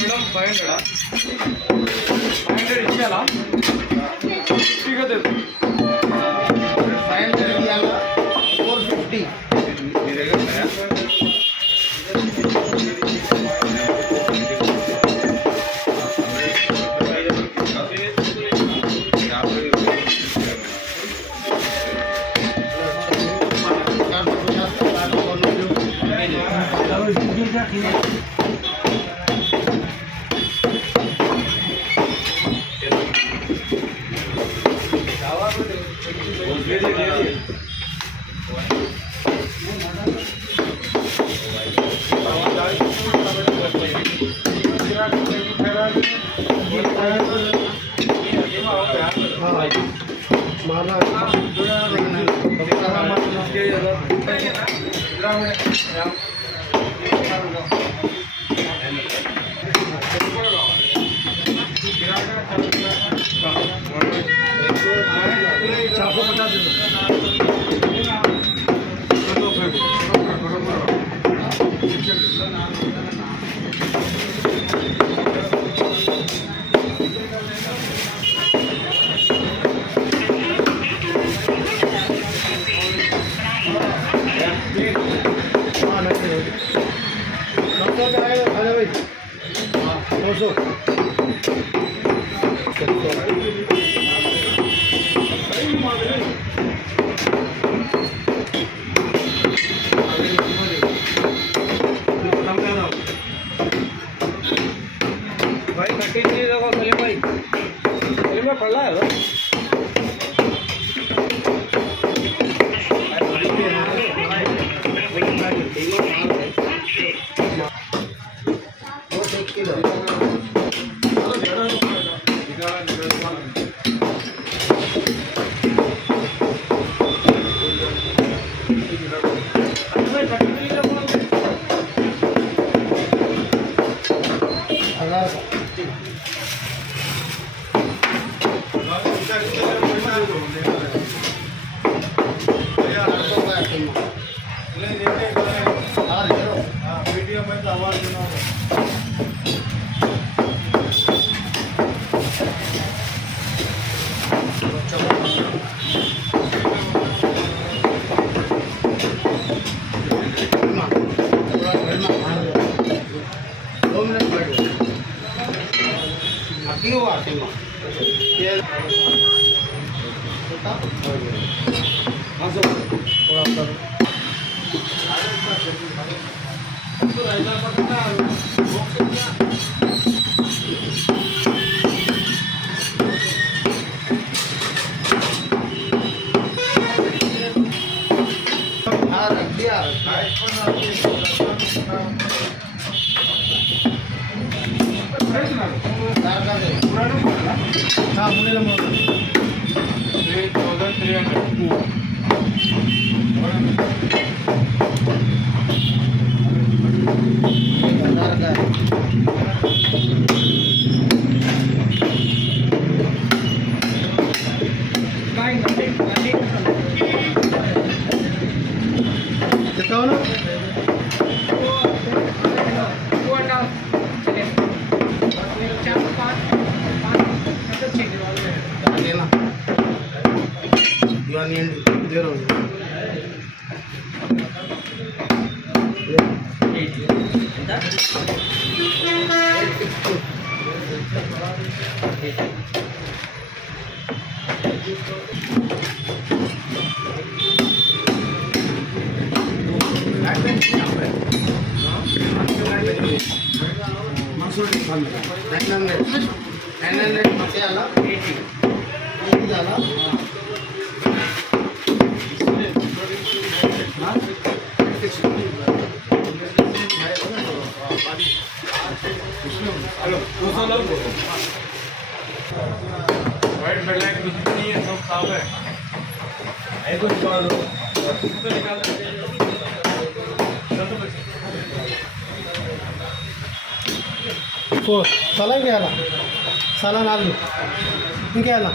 Madam 500 ఇచ్చేయాలా 50గా తెలుసు 500 ఇవ్వాలా 450 మీ దగ్గర ఉన్నాయా मसाला 80 झाला वाइट ब्लैक कुछ नहीं है, सब साफ है। एक कुछ निकाल दो, तो निकाल दो। साला क्या आला साला नालू इंके आला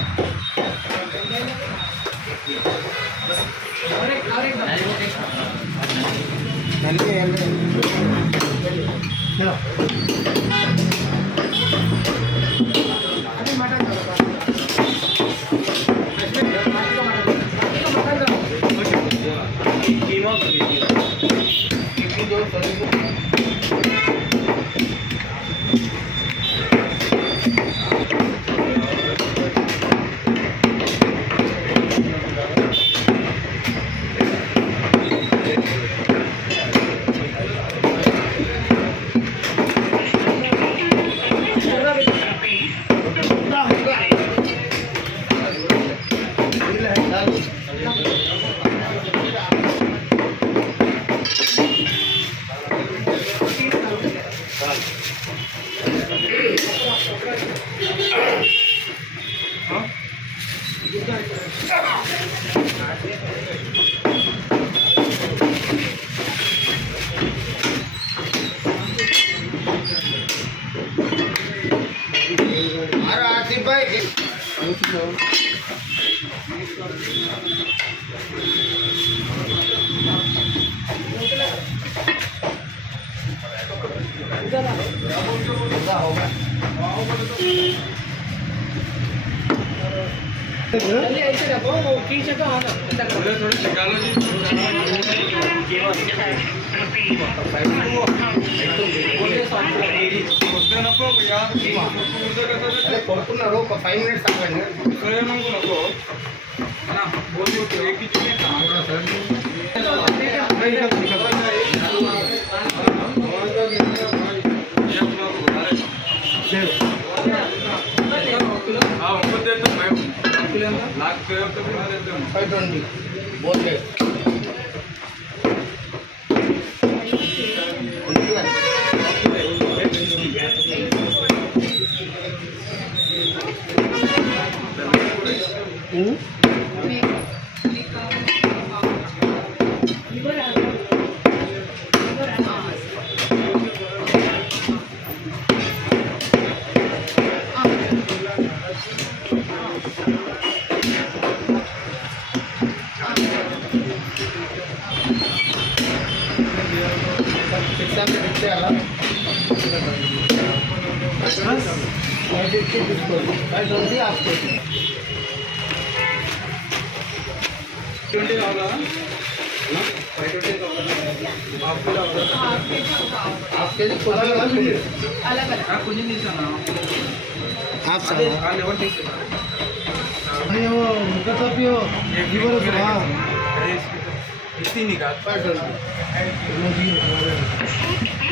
थोड़े थोड़े निकालो जी। उसने नको यार, కొడుతున్నారు ఒక 5 మినిట్స్ ఆగండి उसने नको ना बोल दो एक ही चीज काम हाँ उनको देता मैं लाख पे तो भी मैं देता हूँ 520 boneless అలా 550 తీసుకోండి 520 హాఫ్ కేజీ 20 కావాలా 520 కావాలా హాఫ్ కేజీ కొద్దిగా కొంచెం తీసాను హాఫ్ సార్ ఎవరు తీసాను अरे वो मुद्दा पियो लीवर है इतनी निकाल 520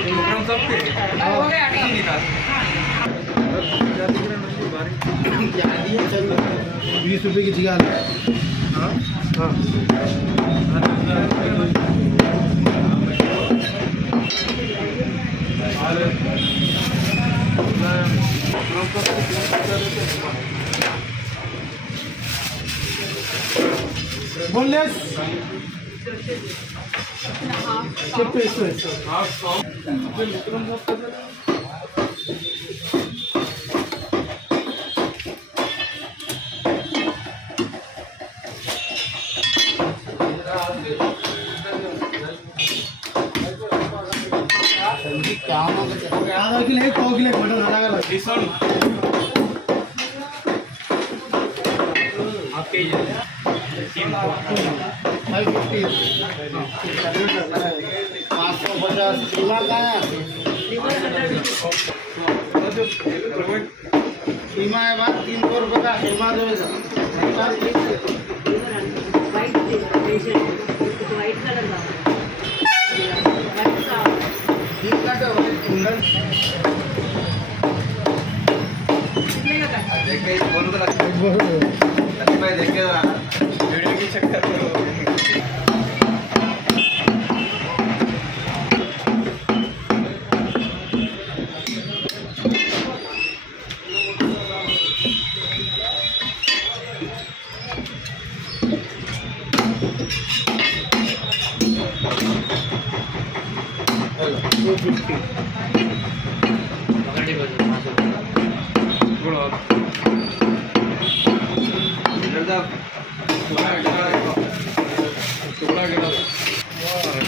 मुकरम सब के इतनी निकाल 20 रुपए की जिगाल हाँ हाँ boneless చెప్పు ఇసు आधा किलो एक पाव किलो मटन अलग अलग आपके 550 550 किलो का है कीमा है बात 300 रुपये का कीमा दो वाइट कलर का ठीक है तो कुंडल देखे बोल तो लक्ष्मी भाई देखे ना वीडियो की चक्कर में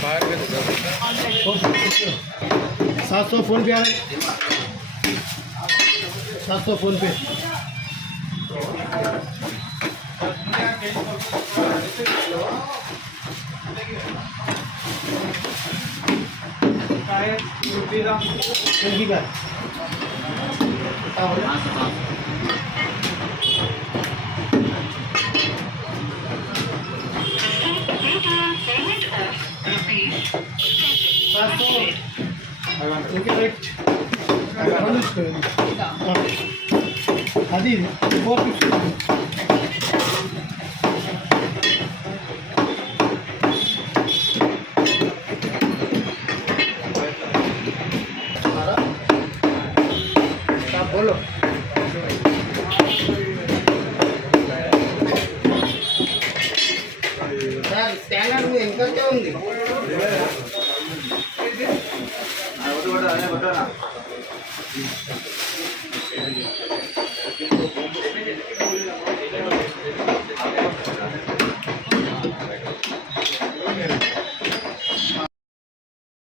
बाहर के 700 फोन पे आ रहा है 700 फोन पे का 700 ओके राइट అది 450 बोलो సార్ స్కానర్ ఎంత ఉంది अरे बताना